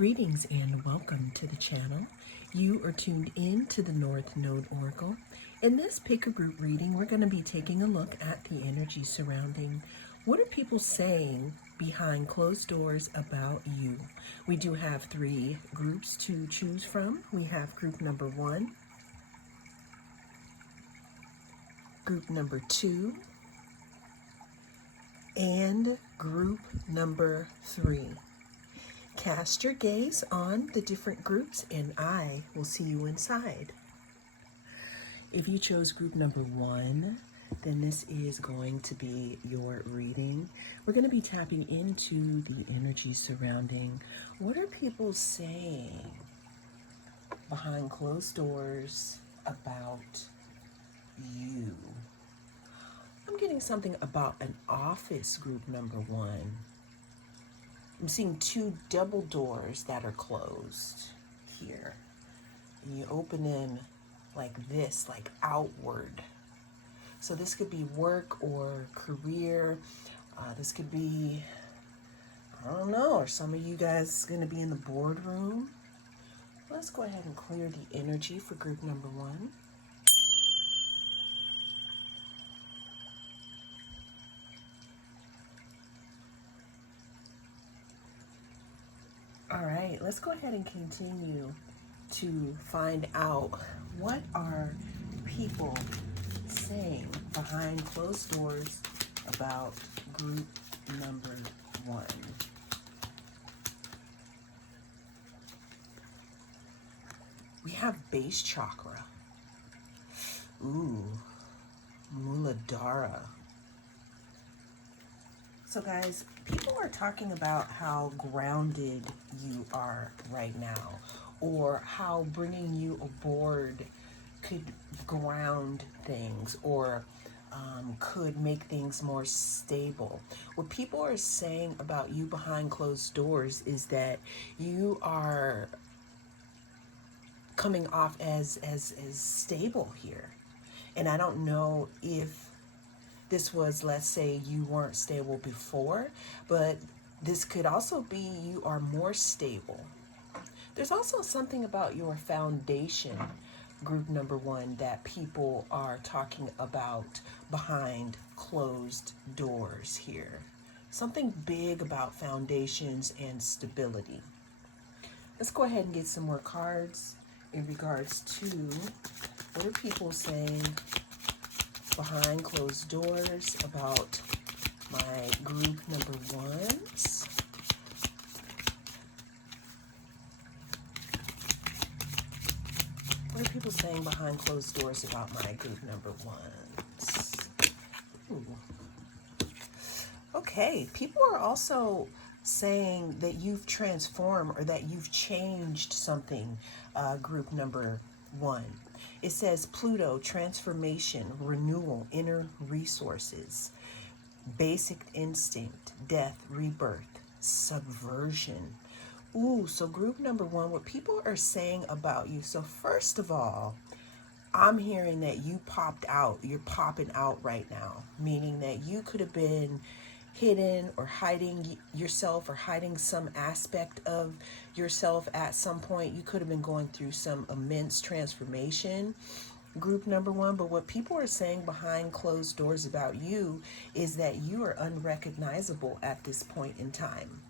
Greetings and welcome to the channel. You are tuned in to the North Node Oracle. In this pick a group reading, we're going to be taking a look at the energy surrounding what are people saying behind closed doors about you. We do have three groups to choose from. We have group number 1, group number 2, and group number 3. Cast your gaze on the different groups and I will see you inside. If you chose group number 1, then this is going to be your reading. We're going to be tapping into the energy surrounding what are people saying behind closed doors about you. I'm getting something about an office, group number 1. I'm seeing 2 double doors that are closed here. And you open them like this, like outward. So this could be work or career. This could be, I don't know, or some of you guys going to be in the boardroom. Let's go ahead and clear the energy for group number 1. All right, let's go ahead and continue to find out what are people saying behind closed doors about group number 1. We have base chakra. Ooh, Muladhara. So guys, people are talking about how grounded you are right now, or how bringing you aboard could ground things, or could make things more stable. What people are saying about you behind closed doors is that you are coming off as stable here. And I don't know if this was, let's say you weren't stable before, but this could also be you are more stable. There's also something about your foundation, group number 1, that people are talking about behind closed doors here. Something big about foundations and stability. Let's go ahead and get some more cards in regards to what are people saying behind closed doors about my group number 1s. What are people saying behind closed doors about my group number 1s? Ooh. Okay, people are also saying that you've transformed or that you've changed something, group number 1. It says Pluto, transformation, renewal, inner resources, basic instinct, death, rebirth, subversion. Ooh, so group number 1, what people are saying about you. So first of all, I'm hearing that you popped out. You're popping out right now, meaning that you could have been hidden or hiding yourself or hiding some aspect of yourself at some point. You could have been going through some immense transformation, group number 1. But what people are saying behind closed doors about you is that you are unrecognizable at this point in time.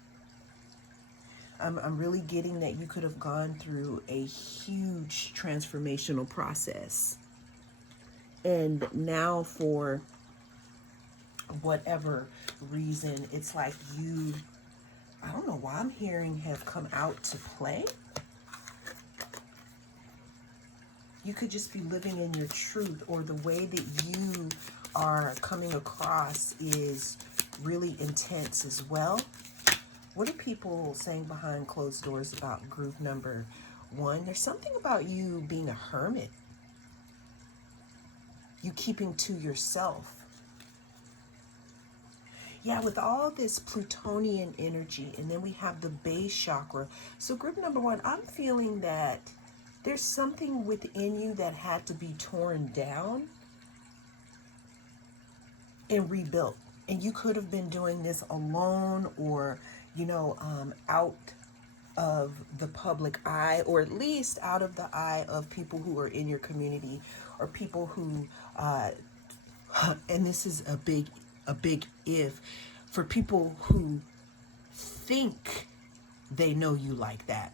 I'm really getting that you could have gone through a huge transformational process. And now for whatever reason, it's like you, I don't know why I'm hearing, have come out to play. You could just be living in your truth, or the way that you are coming across is really intense as well. What are people saying behind closed doors about group number 1? There's something about you being a hermit. You keeping to yourself. Yeah, with all this Plutonian energy, and then we have the base chakra. So group number 1, I'm feeling that there's something within you that had to be torn down and rebuilt. And you could have been doing this alone, or, out of the public eye, or at least out of the eye of people who are in your community, or people who and this is a big if, for people who think they know you like that.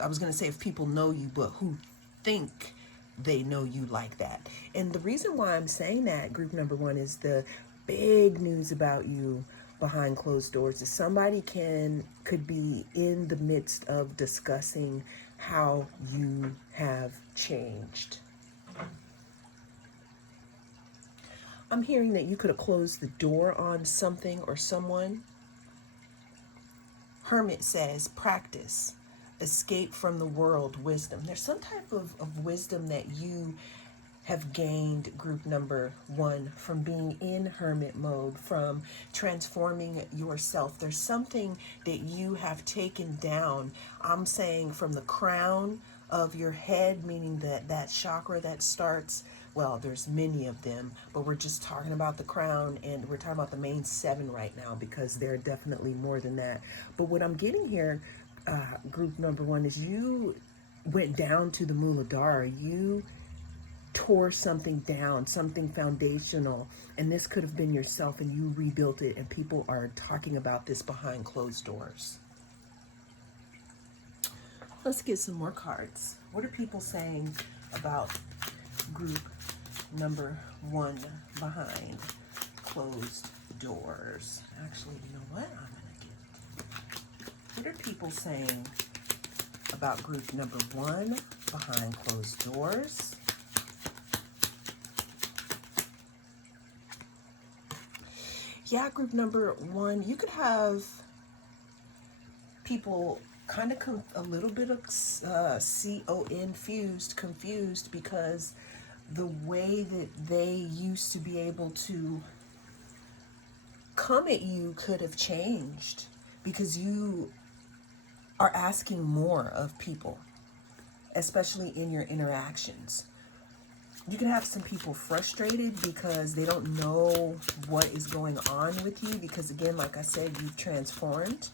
I was going to say if people know you, but who think they know you like that. And the reason why I'm saying that, group number one, is the big news about you behind closed doors is somebody could be in the midst of discussing how you have changed. I'm hearing that you could have closed the door on something or someone. Hermit says, practice, escape from the world, wisdom. There's some type of wisdom that you have gained, group number one, from being in hermit mode, from transforming yourself. There's something that you have taken down. I'm saying from the crown of your head, meaning that chakra that starts, well, there's many of them, but we're just talking about the crown, and we're talking about the main seven right now because there are definitely more than that. But what I'm getting here, group number one, is you went down to the Muladhara. You tore something down, something foundational, and this could have been yourself, and you rebuilt it, and people are talking about this behind closed doors. Let's get some more cards. What are people saying about group number one behind closed doors? Actually, you know what? What are people saying about group number one behind closed doors? Yeah, group number one, you could have people kind of a little bit of confused, because the way that they used to be able to come at you could have changed, because you are asking more of people, especially in your interactions. You can have some people frustrated because they don't know what is going on with you, because again, like I said, you've transformed.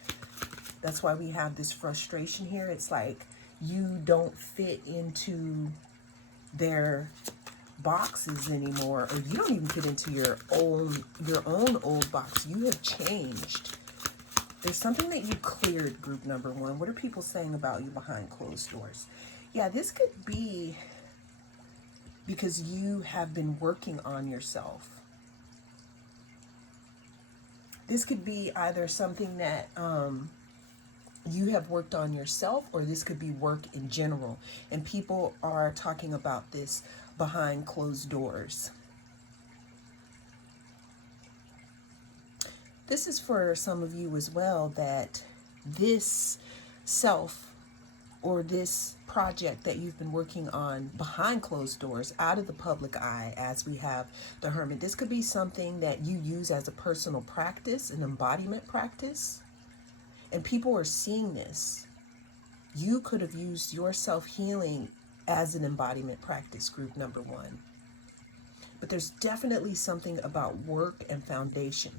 That's why we have this frustration here. It's like you don't fit into their boxes anymore, or you don't even fit into your own old box. You have changed. There's something that you cleared, group number one. What are people saying about you behind closed doors? Yeah, this could be because you have been working on yourself. This could be either something that you have worked on yourself, or this could be work in general. And people are talking about this behind closed doors. This is for some of you as well, that this self or this project that you've been working on behind closed doors, out of the public eye, as we have the Hermit, this could be something that you use as a personal practice, an embodiment practice, and people are seeing this. You could have used your self-healing as an embodiment practice, group number one. But there's definitely something about work and foundation.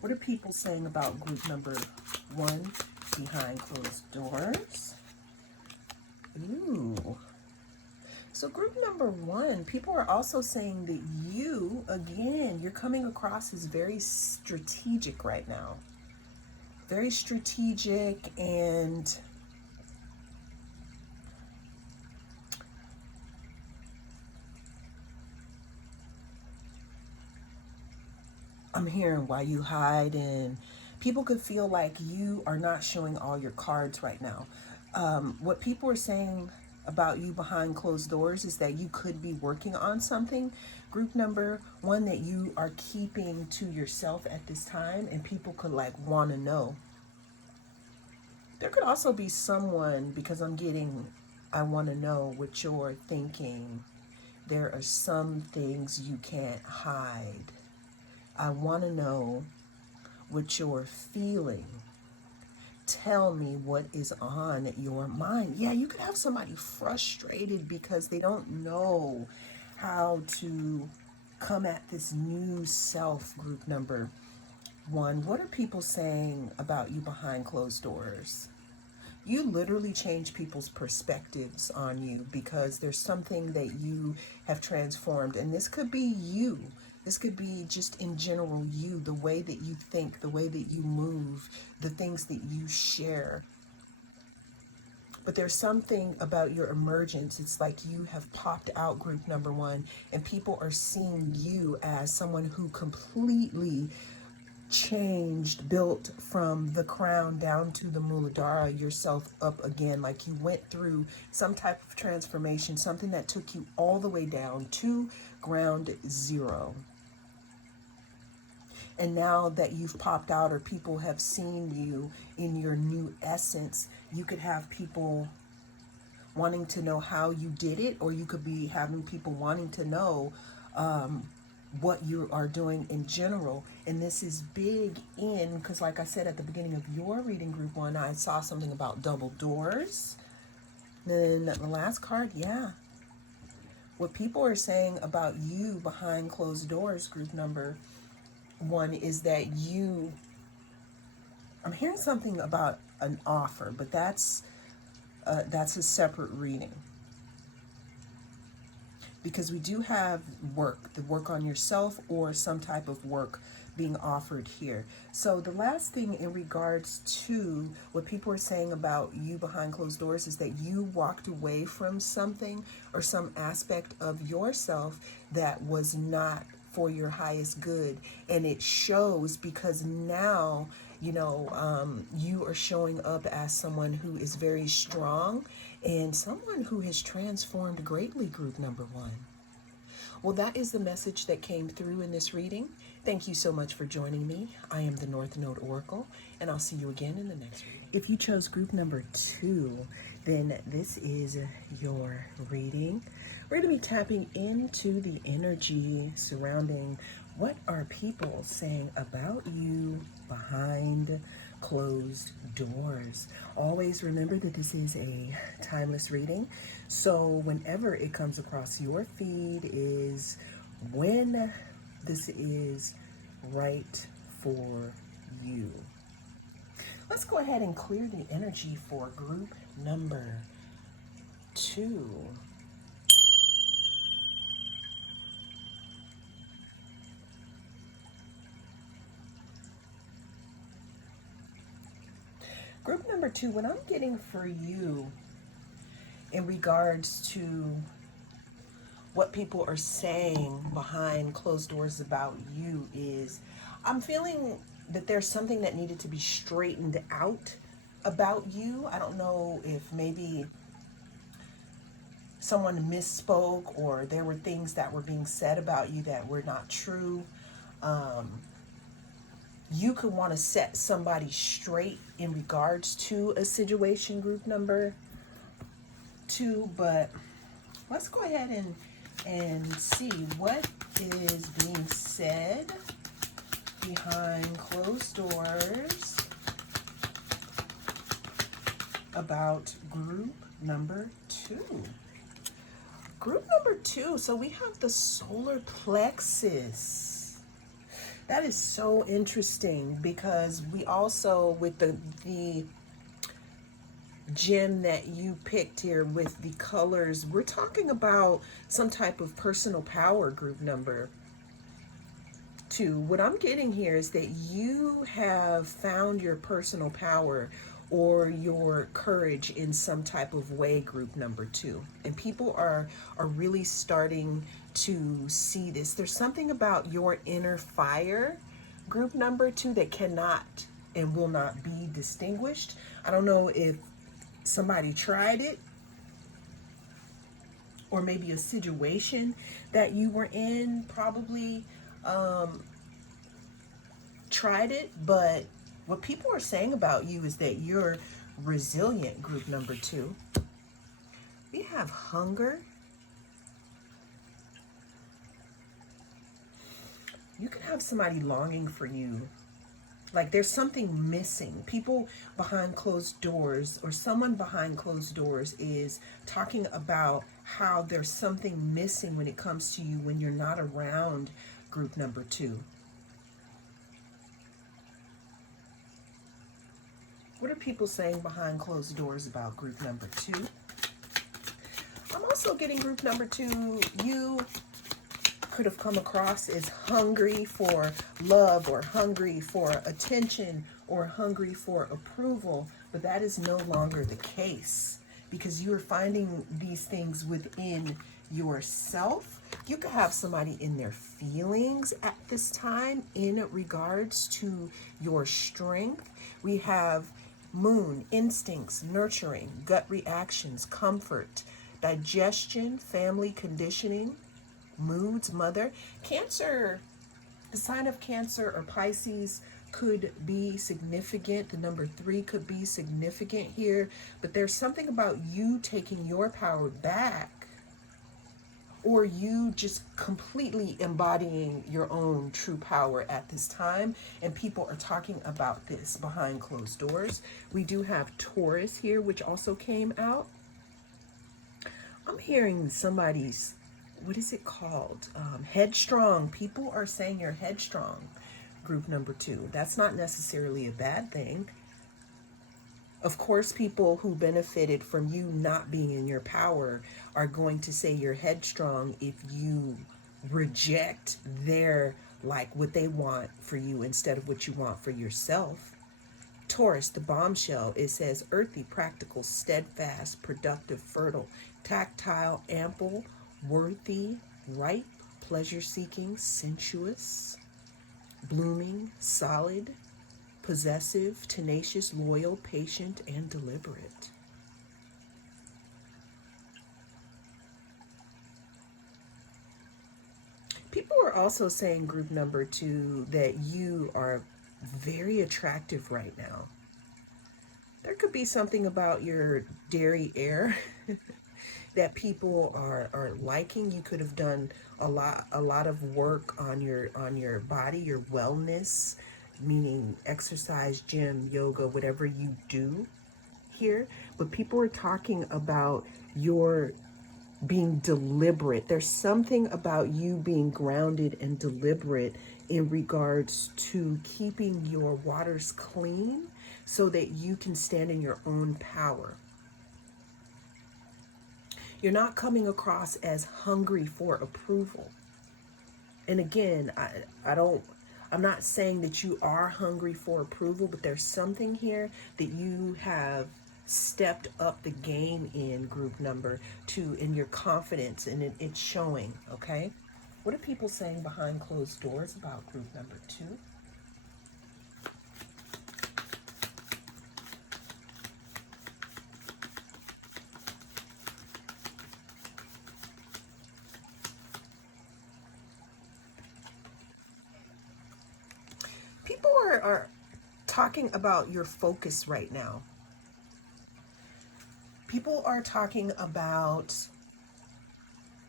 What are people saying about group number one behind closed doors? Ooh. So group number one, people are also saying that you, again, you're coming across as very strategic right now. Very strategic, and I'm hearing why you hide, and people could feel like you are not showing all your cards right now. What people are saying about you behind closed doors is that you could be working on something, group number one, that you are keeping to yourself at this time, and people could like want to know. There could also be someone, because I want to know what you're thinking. There are some things you can't hide. I want to know what you're feeling. Tell me what is on your mind. Yeah, you could have somebody frustrated because they don't know how to come at this new self, group number one. What are people saying about you behind closed doors? You literally change people's perspectives on you because there's something that you have transformed. And this could be you. This could be just in general you, the way that you think, the way that you move, the things that you share. But there's something about your emergence. It's like you have popped out, group number one, and people are seeing you as someone who completely changed, built from the crown down to the Muladhara, yourself up again. Like you went through some type of transformation, something that took you all the way down to ground zero. And now that you've popped out, or people have seen you in your new essence, you could have people wanting to know how you did it, or you could be having people wanting to know what you are doing in general. And this is big in, because like I said at the beginning of your reading, group one, I saw something about double doors. Then the last card, yeah. What people are saying about you behind closed doors, group number one, is that you, I'm hearing something about an offer, but that's a separate reading. Because we do have work, the work on yourself or some type of work being offered here. So the last thing in regards to what people are saying about you behind closed doors is that you walked away from something or some aspect of yourself that was not for your highest good. And it shows because now, you are showing up as someone who is very strong and someone who has transformed greatly, group number one. Well, that is the message that came through in this reading. Thank you so much for joining me. I am the North Node Oracle, and I'll see you again in the next reading. If you chose group number two, then this is your reading. We're going to be tapping into the energy surrounding what are people saying about you behind closed doors. Always remember that this is a timeless reading. So whenever it comes across your feed is when this is right for you. Let's go ahead and clear the energy for group number two. Group number two, what I'm getting for you in regards to what people are saying behind closed doors about you is, I'm feeling that there's something that needed to be straightened out about you. I don't know if maybe someone misspoke or there were things that were being said about you that were not true. You could want to set somebody straight in regards to a situation, group number two, but let's go ahead and see what is being said behind closed doors about group number two. Group number two, so we have the solar plexus. That is so interesting because we also, with the gem that you picked here with the colors, we're talking about some type of personal power, group number two. What I'm getting here is that you have found your personal power or your courage in some type of way, group number two. And people are really starting to see this. There's something about your inner fire, group number two, that cannot and will not be distinguished. I don't know if somebody tried it, or maybe a situation that you were in probably tried it, but what people are saying about you is that you're resilient, group number two. We have hunger. You can have somebody longing for you. Like there's something missing. People behind closed doors, or someone behind closed doors, is talking about how there's something missing when it comes to you when you're not around, group number two. What are people saying behind closed doors about group number 2? I'm also getting group number 2. You could have come across as hungry for love or hungry for attention or hungry for approval, but that is no longer the case because you are finding these things within yourself. You could have somebody in their feelings at this time in regards to your strength. We have moon, instincts, nurturing, gut reactions, comfort, digestion, family conditioning, moods, mother. Cancer, the sign of Cancer or Pisces could be significant. The number 3 could be significant here, but there's something about you taking your power back, or you just completely embodying your own true power at this time. And people are talking about this behind closed doors. We do have Taurus here, which also came out. I'm hearing somebody's, what is it called? Headstrong. People are saying you're headstrong, group number 2. That's not necessarily a bad thing. Of course, people who benefited from you not being in your power are going to say you're headstrong if you reject their, like, what they want for you instead of what you want for yourself. Taurus, the bombshell, it says earthy, practical, steadfast, productive, fertile, tactile, ample, worthy, ripe, pleasure-seeking, sensuous, blooming, solid, possessive, tenacious, loyal, patient, and deliberate. People are also saying, group number 2, that you are very attractive right now. There could be something about your dairy air that people are liking. You could have done a lot of work on your body, your wellness, meaning exercise, gym, yoga, whatever you do here. But people are talking about your being deliberate. There's something about you being grounded and deliberate in regards to keeping your waters clean so that you can stand in your own power. You're not coming across as hungry for approval. And again, I'm not saying that you are hungry for approval, but there's something here that you have stepped up the game in, group number 2, in your confidence, and it's showing, okay? What are people saying behind closed doors about group number 2? People are talking about your focus right now. People are talking about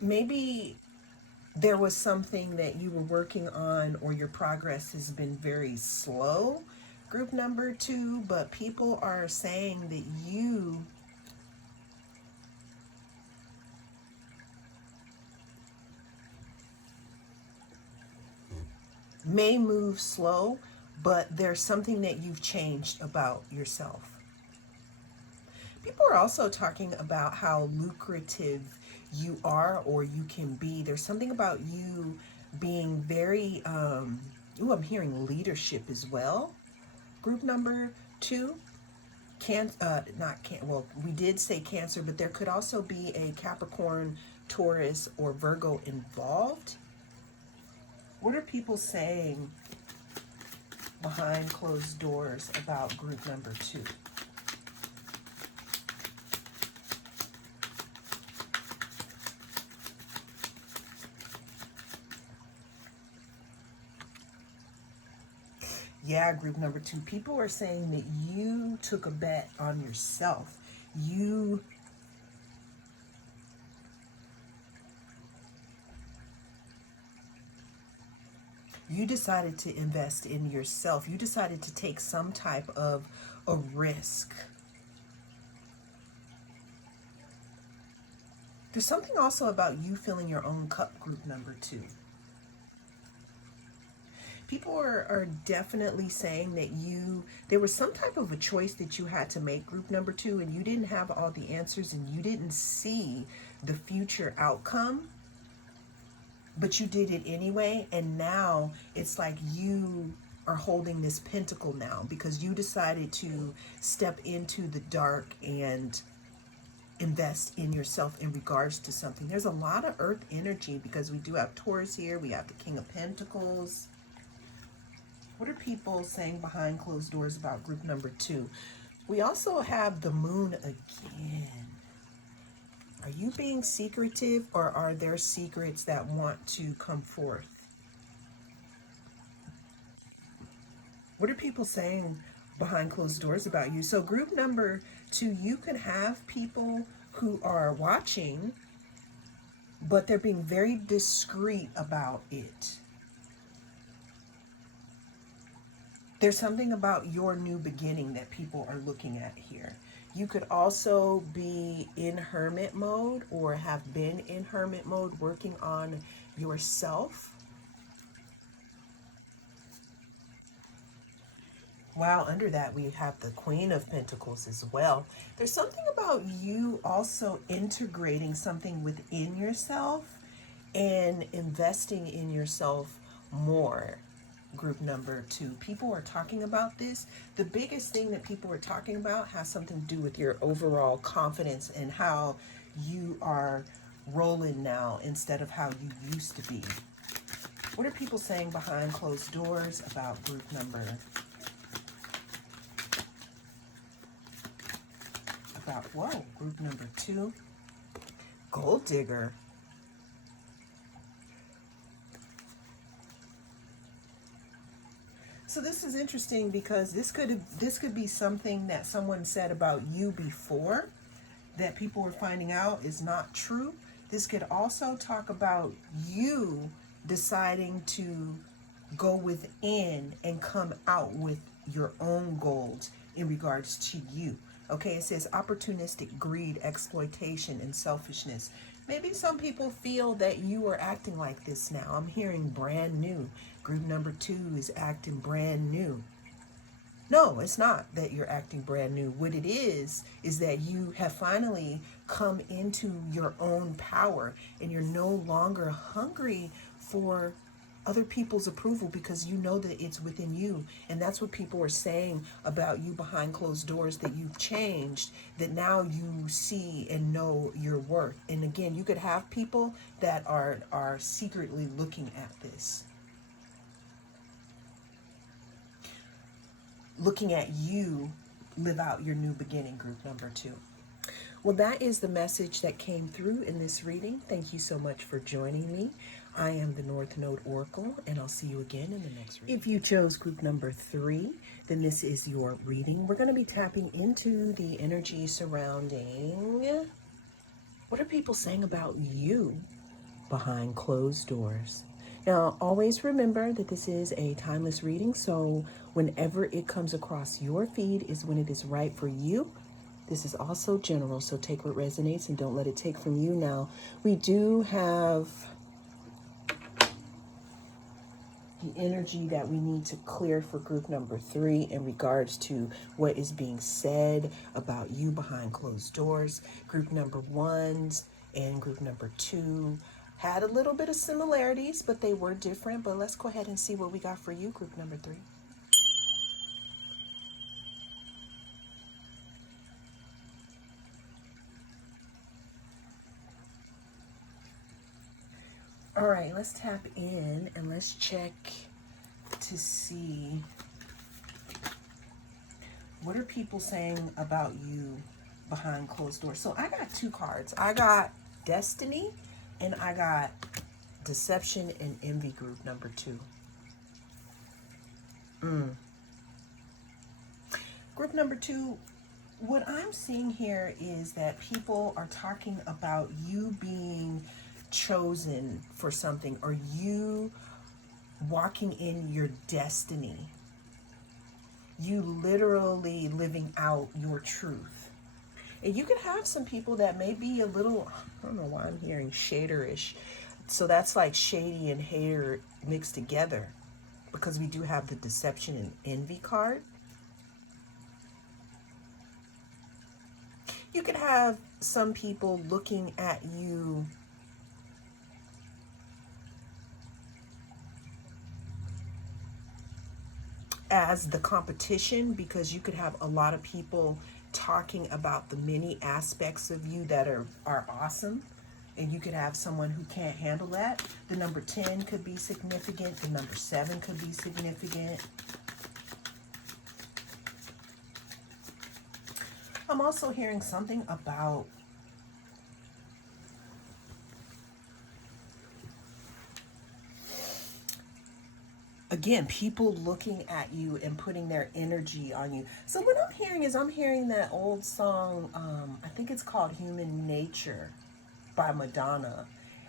maybe there was something that you were working on or your progress has been very slow, group number 2, but people are saying that you may move slow, but there's something that you've changed about yourself. People are also talking about how lucrative you are or you can be. There's something about you being very, I'm hearing leadership as well. Group number 2, well, we did say Cancer, but there could also be a Capricorn, Taurus, or Virgo involved. What are people saying behind closed doors about group number 2? Yeah, group number 2. People are saying that you took a bet on yourself. You decided to invest in yourself. You decided to take some type of a risk. There's something also about you filling your own cup, group number 2. People are definitely saying that there was some type of a choice that you had to make, group number two, and you didn't have all the answers and you didn't see the future outcome, but you did it anyway. And now it's like you are holding this pentacle now because you decided to step into the dark and invest in yourself in regards to something. There's a lot of earth energy because we do have Taurus here. We have the King of Pentacles. What are people saying behind closed doors about group number two? We also have the moon again. Are you being secretive, or are there secrets that want to come forth? What are people saying behind closed doors about you? So group number two, you can have people who are watching, but they're being very discreet about it. There's something about your new beginning that people are looking at here. You could also be in hermit mode or have been in hermit mode working on yourself. Wow, under that we have the Queen of Pentacles as well. There's something about you also integrating something within yourself and investing in yourself more. Group number two, people are talking about this. The biggest thing that people are talking about has something to do with your overall confidence and how you are rolling now instead of how you used to be. What are people saying behind closed doors about group number? Whoa, group number two, gold digger. So this is interesting because this could be something that someone said about you before that people were finding out is not true. This could also talk about you deciding to go within and come out with your own goals in regards to you. Okay, it says opportunistic greed, exploitation, and selfishness. Maybe some people feel that you are acting like this now. I'm hearing brand new. Group number two is acting brand new. No, it's not that you're acting brand new. What it is that you have finally come into your own power and you're no longer hungry for other people's approval because you know that it's within you. And that's what people are saying about you behind closed doors, that you've changed, that now you see and know your worth. And again, you could have people that are secretly looking at this, looking at you live out your new beginning, group number two. Well, that is the message that came through in this reading. Thank you so much for joining me. I am the North Node Oracle, and I'll see you again in the next reading. If you chose group number three, then this is your reading. We're going to be tapping into the energy surrounding what are people saying about you behind closed doors. Now, always remember that this is a timeless reading, so whenever it comes across your feed is when it is right for you. This is also general, so take what resonates and don't let it take from you. Now, we do have the energy that we need to clear for group number three in regards to what is being said about you behind closed doors. Group number ones and group number two had a little bit of similarities, but they were different. But let's go ahead and see what we got for you, group number three. All right, let's tap in and let's check to see what are people saying about you behind closed doors. So I got two cards. I got Destiny and I got Deception and Envy, group number two. Group number two, what I'm seeing here is that people are talking about you being chosen for something, or you walking in your destiny, you literally living out your truth. And you could have some people that may be a little, I don't know why I'm hearing shaderish, so that's like shady and hater mixed together. because we do have the deception and envy card. You could have some people looking at you as the competition, because you could have a lot of people talking about the many aspects of you that are awesome, and you could have someone who can't handle that. The number 10 could be significant. The number 7 could be significant. I'm also hearing something about again, people looking at you and putting their energy on you. So what I'm hearing is I'm hearing that old song, I think it's called Human Nature by Madonna.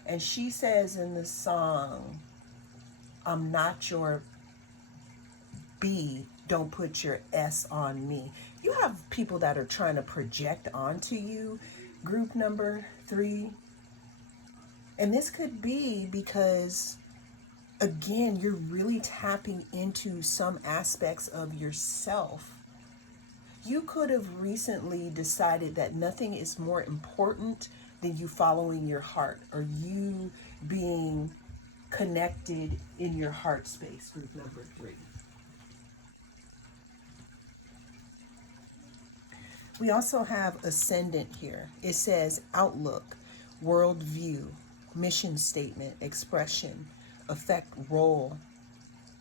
And she says in the song, I'm not your B, don't put your S on me. You have people that are trying to project onto you, group number 3. And this could be because, again, you're really tapping into some aspects of yourself. You could have recently decided that nothing is more important than you following your heart, or you being connected in your heart space, group number 3. We also have ascendant here. It says outlook, worldview, mission statement, expression, effect, role,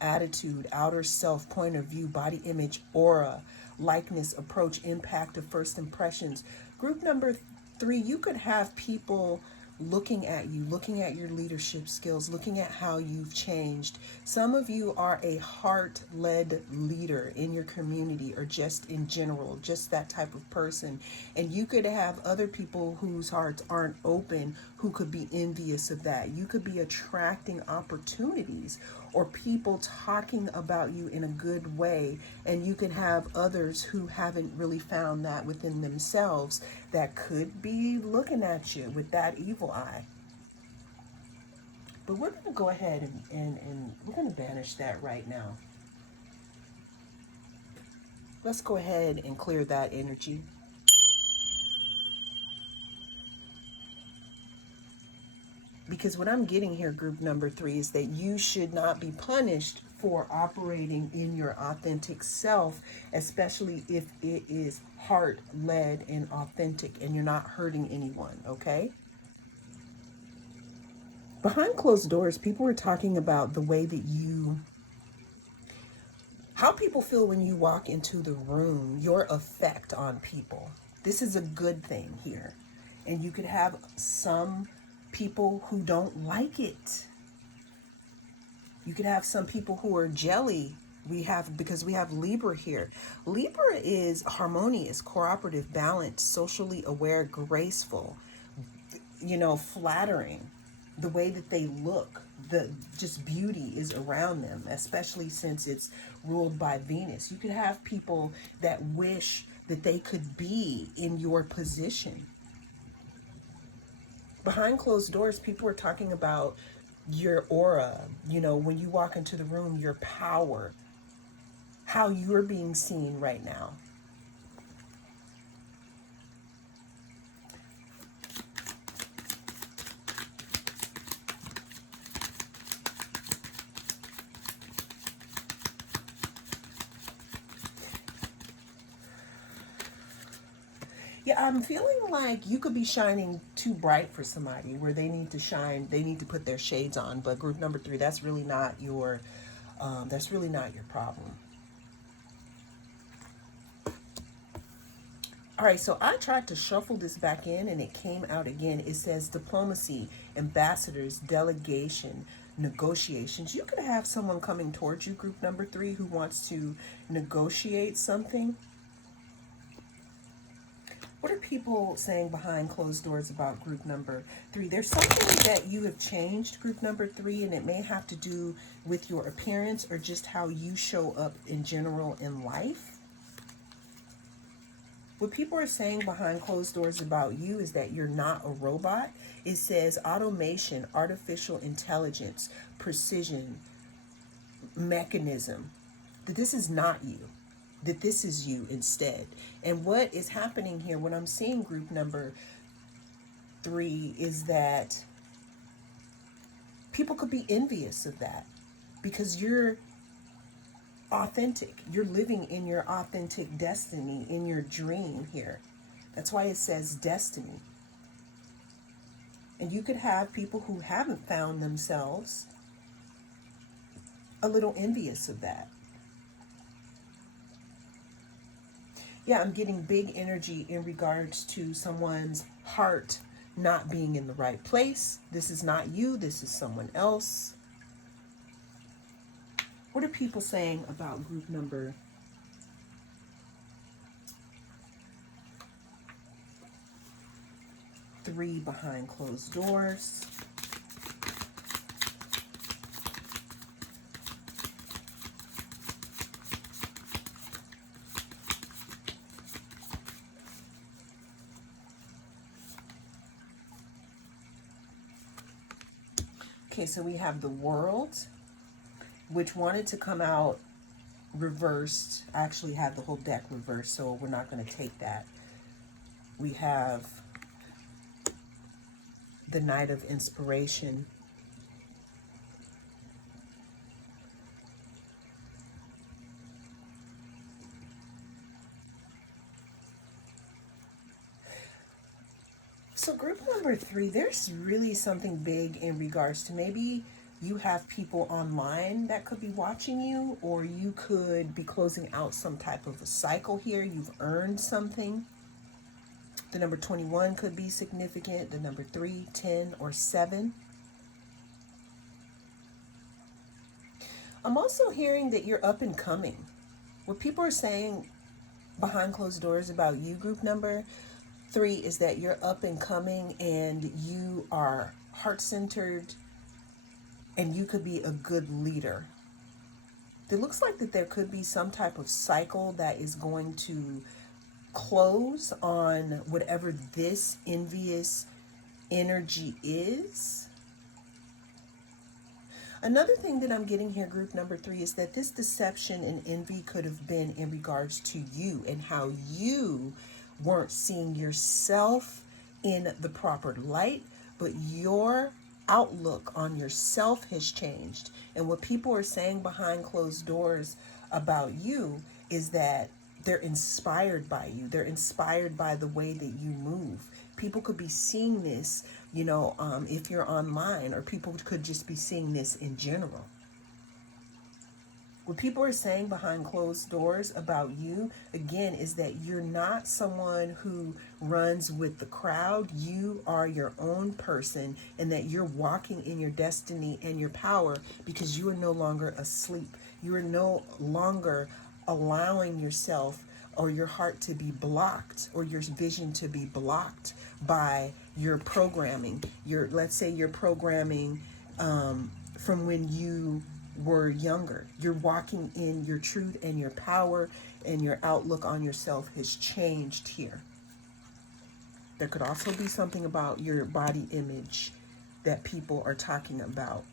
attitude, outer self, point of view, body image, aura, likeness, approach, impact of first impressions. Group number 3, you could have people looking at you, looking at your leadership skills, looking at how you've changed. Some of you are a heart-led leader in your community, or just in general, just that type of person. And you could have other people whose hearts aren't open who could be envious of that. You could be attracting opportunities or people talking about you in a good way, and you can have others who haven't really found that within themselves that could be looking at you with that evil eye. But we're going to go ahead and we're going to banish that right now. Let's go ahead and clear that energy. Because what I'm getting here, group number 3, is that you should not be punished for operating in your authentic self, especially if it is heart-led and authentic and you're not hurting anyone, okay? Behind closed doors, people were talking about the way that how people feel when you walk into the room, your effect on people. This is a good thing here. And you could have some people who don't like it. You could have some people who are jelly. Because we have Libra here. Libra is harmonious, cooperative, balanced, socially aware, graceful, flattering. The way that they look, the just beauty is around them, especially since it's ruled by Venus. You could have people that wish that they could be in your position. Behind closed doors, people are talking about your aura, when you walk into the room, your power, how you're being seen right now. Yeah, I'm feeling like you could be shining too bright for somebody where they need to shine, they need to put their shades on. But group number 3, that's really not your problem. All right, so I tried to shuffle this back in and it came out again. It says diplomacy, ambassadors, delegation, negotiations. You could have someone coming towards you, group number 3, who wants to negotiate something. What are people saying behind closed doors about group number 3? There's something that you have changed, group number 3, and it may have to do with your appearance or just how you show up in general in life. What people are saying behind closed doors about you is that you're not a robot. It says automation, artificial intelligence, precision, mechanism, that this is not you, that this is you instead. And what is happening here, what I'm seeing, group number 3, is that people could be envious of that because you're authentic. You're living in your authentic destiny, in your dream here. That's why it says destiny. And you could have people who haven't found themselves a little envious of that. Yeah, I'm getting big energy in regards to someone's heart not being in the right place. This is not you, this is someone else. What are people saying about group number 3 behind closed doors? Okay, so we have the World, which wanted to come out reversed. I actually have the whole deck reversed, so we're not going to take that. We have the Knight of Inspiration. So group number 3, there's really something big in regards to maybe you have people online that could be watching you, or you could be closing out some type of a cycle here. You've earned something. The number 21 could be significant. The number 3, 10, or 7. I'm also hearing that you're up and coming. What people are saying behind closed doors about you, group number 3, is that you're up and coming and you are heart-centered and you could be a good leader. It looks like that there could be some type of cycle that is going to close on whatever this envious energy is. Another thing that I'm getting here, group number 3, is that this deception and envy could have been in regards to you and how you weren't seeing yourself in the proper light, but your outlook on yourself has changed. And what people are saying behind closed doors about you is that they're inspired by you. They're inspired by the way that you move. People could be seeing this, if you're online, or people could just be seeing this in general. What people are saying behind closed doors about you, again, is that you're not someone who runs with the crowd. You are your own person, and that you're walking in your destiny and your power because you are no longer asleep. You are no longer allowing yourself or your heart to be blocked, or your vision to be blocked by your programming. Let's say your programming from when you were younger. You're walking in your truth and your power, and your outlook on yourself has changed here. There could also be something about your body image that people are talking about.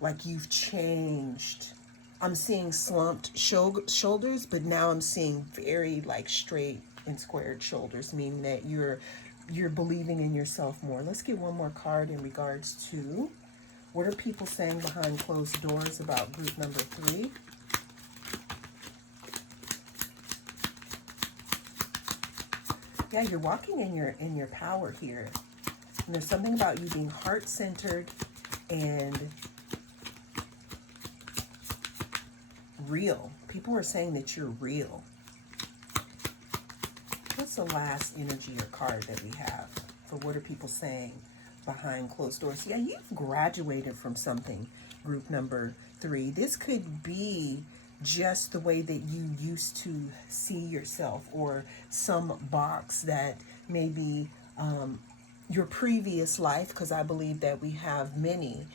Like you've changed. I'm seeing slumped shoulders, but now I'm seeing very straight and squared shoulders, meaning that you're believing in yourself more. Let's get one more card in regards to what are people saying behind closed doors about group number 3. Yeah, you're walking in your power here. And there's something about you being heart-centered and real. People are saying that you're real. What's the last energy or card that we have for what are people saying behind closed doors? Yeah, you've graduated from something, group number 3. This could be just the way that you used to see yourself, or some box that maybe your previous life, because I believe that we have many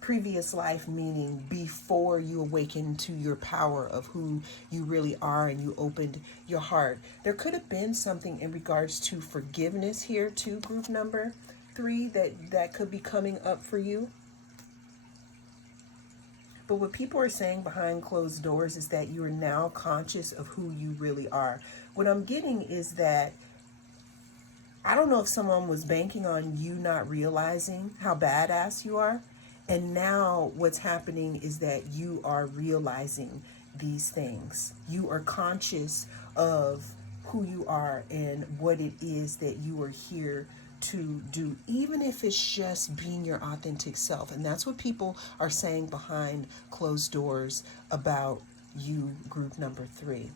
previous life, meaning before you awakened to your power of who you really are and you opened your heart. There could have been something in regards to forgiveness here too, group number 3, that could be coming up for you. But what people are saying behind closed doors is that you are now conscious of who you really are. What I'm getting is that I don't know if someone was banking on you not realizing how badass you are. And now what's happening is that you are realizing these things. You are conscious of who you are and what it is that you are here to do, even if it's just being your authentic self. And that's what people are saying behind closed doors about you, group number 3.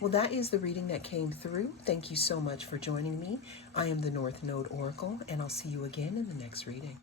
Well, that is the reading that came through. Thank you so much for joining me. I am the North Node Oracle, and I'll see you again in the next reading.